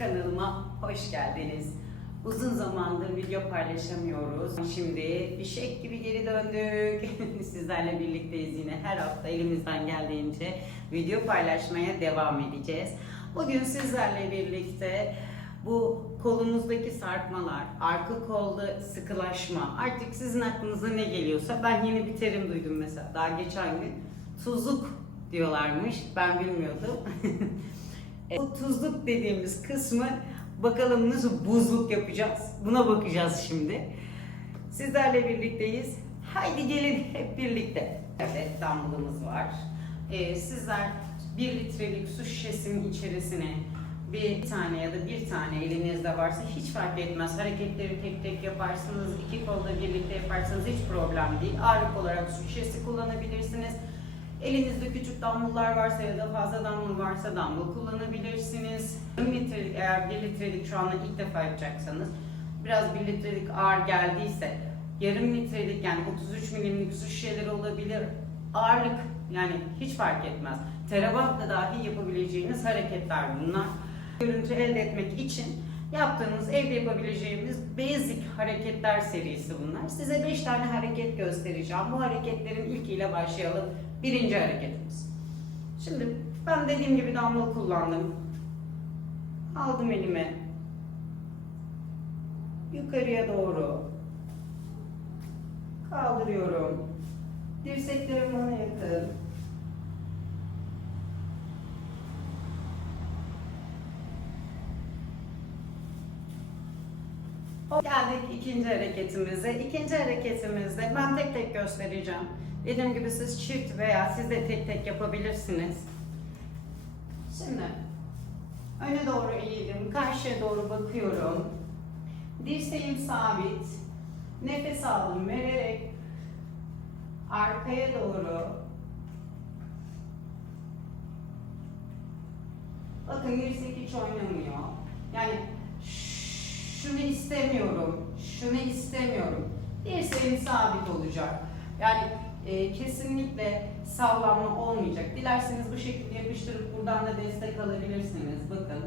Kanalıma hoş geldiniz. Uzun zamandır video paylaşamıyoruz. Şimdi fişek gibi geri döndük. Sizlerle birlikteyiz yine. Her hafta elimizden geldiğince video paylaşmaya devam edeceğiz. Bugün sizlerle birlikte bu kolumuzdaki sarkmalar, arka kolda sıkılaşma, artık sizin aklınıza ne geliyorsa ben yeni bir terim duydum mesela daha geçen gün. Tuzluk diyorlarmış. Ben bilmiyordum. Bu tuzluk dediğimiz kısmı bakalım nasıl buzluk yapacağız. Buna bakacağız şimdi. Sizlerle birlikteyiz. Haydi gelin hep birlikte. Evet damlımız var. Ee, sizler bir litrelik su şişesinin içerisine bir tane ya da bir tane elinizde varsa hiç fark etmez. Hareketleri tek tek yaparsınız, iki kolda birlikte yaparsanız hiç problem değil. Ağırlık olarak su şişesi kullanabilirsiniz. Elinizde küçük damlalar varsa ya da fazla damla varsa damla kullanabilirsiniz. 1 litrelik eğer 1 litrelik şu anda ilk defa yapacaksanız biraz 1 litrelik ağır geldiyse yarım litrelik yani 33 milimlik su şişeleri olabilir. Ağırlık yani hiç fark etmez. Teravatla dahi yapabileceğiniz hareketler bunlar. Görüntü elde etmek için yaptığınız evde yapabileceğimiz basic hareketler serisi bunlar. Size 5 tane hareket göstereceğim. Bu hareketlerin ilkiyle başlayalım. Birinci hareketimiz. Şimdi ben dediğim gibi damla kullandım. Aldım elime. Yukarıya doğru kaldırıyorum. Dirseklerim bana yakın. Geldik ikinci hareketimize. İkinci hareketimizde ben tek tek göstereceğim. Dediğim gibi siz çift veya siz de tek tek yapabilirsiniz. Şimdi öne doğru eğildim, karşıya doğru bakıyorum. Dirseğim sabit. Nefes aldım vererek arkaya doğru. Bakın dirsek hiç oynamıyor. Yani şunu istemiyorum, şunu istemiyorum. Dirseğim sabit olacak. Yani e, kesinlikle sallanma olmayacak. Dilerseniz bu şekilde yapıştırıp buradan da destek alabilirsiniz. Bakın.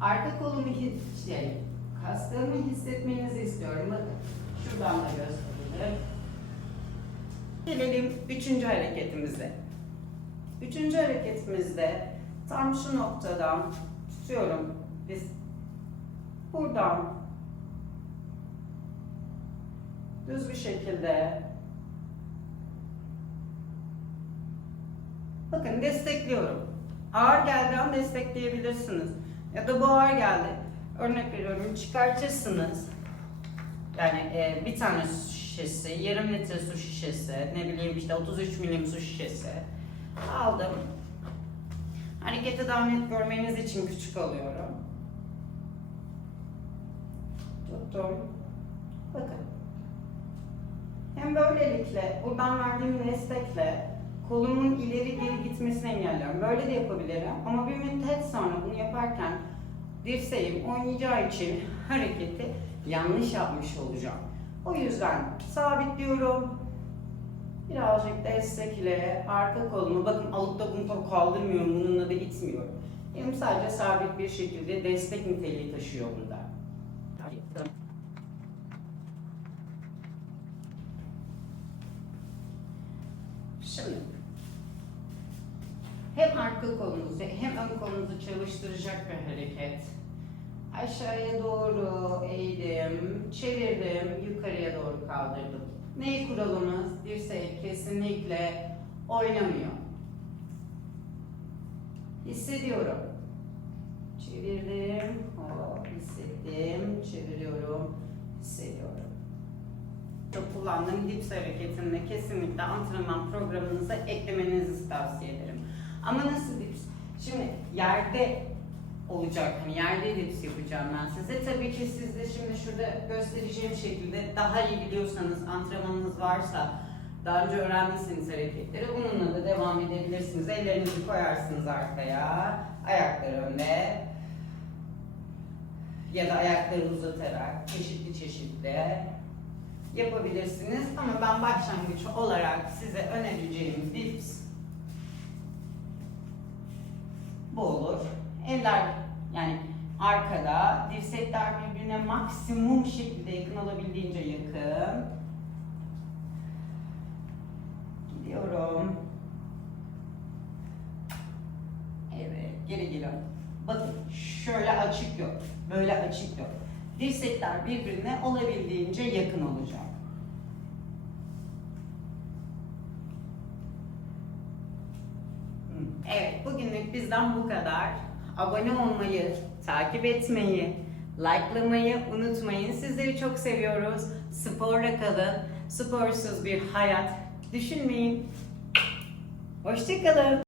Arka kolumu şey, kaslarımı hissetmenizi istiyorum. Bakın. Şuradan da gösterelim. Gelelim üçüncü hareketimize. Üçüncü hareketimizde tam şu noktadan tutuyorum. Biz buradan düz bir şekilde bakın destekliyorum. Ağır geldiği an destekleyebilirsiniz. Ya da bu ağır geldi. Örnek veriyorum çıkartırsınız. Yani e, bir tane su şişesi, yarım litre su şişesi, ne bileyim işte 33 milim su şişesi aldım. Hareketi daha net görmeniz için küçük alıyorum. Tuttum. Bakın. Hem böylelikle buradan verdiğim destekle kolumun ileri geri gitmesini engelliyorum. Böyle de yapabilirim ama bir müddet sonra bunu yaparken dirseğim oynayacağı için hareketi yanlış yapmış olacağım. O yüzden sabitliyorum. Birazcık destekle arka kolumu bakın alıp da bunu tabii kaldırmıyorum bununla da itmiyorum. Elim sadece sabit bir şekilde destek niteliği taşıyor bunda. Şimdi hem arka kolunuzu hem ön kolunuzu çalıştıracak bir hareket. Aşağıya doğru eğdim, çevirdim, yukarıya doğru kaldırdım. Neyi kuralımız? Dirsek kesinlikle oynamıyor. Hissediyorum. Çevirdim, kullandığım dips hareketini kesinlikle antrenman programınıza eklemenizi tavsiye ederim. Ama nasıl dips? Şimdi yerde olacak. Hani yerde dips yapacağım ben size. Tabii ki siz de şimdi şurada göstereceğim şekilde daha iyi biliyorsanız, antrenmanınız varsa, daha önce öğrendiyseniz hareketleri bununla da devam edebilirsiniz. Ellerinizi koyarsınız arkaya, ayakları önde ya da ayakları uzatarak çeşitli çeşitli yapabilirsiniz. Ama ben başlangıç olarak size önereceğim dips bu olur. Dirsekler yani arkada, dirsekler birbirine maksimum şekilde yakın olabildiğince yakın. Gidiyorum. Evet, geri geliyorum. Bakın şöyle açık yok, böyle açık yok. Dirsekler birbirine olabildiğince yakın olacak. Evet, bugünlük bizden bu kadar. Abone olmayı, takip etmeyi, likelamayı unutmayın. Sizleri çok seviyoruz. Sporla kalın. Sporsuz bir hayat düşünmeyin. Hoşçakalın.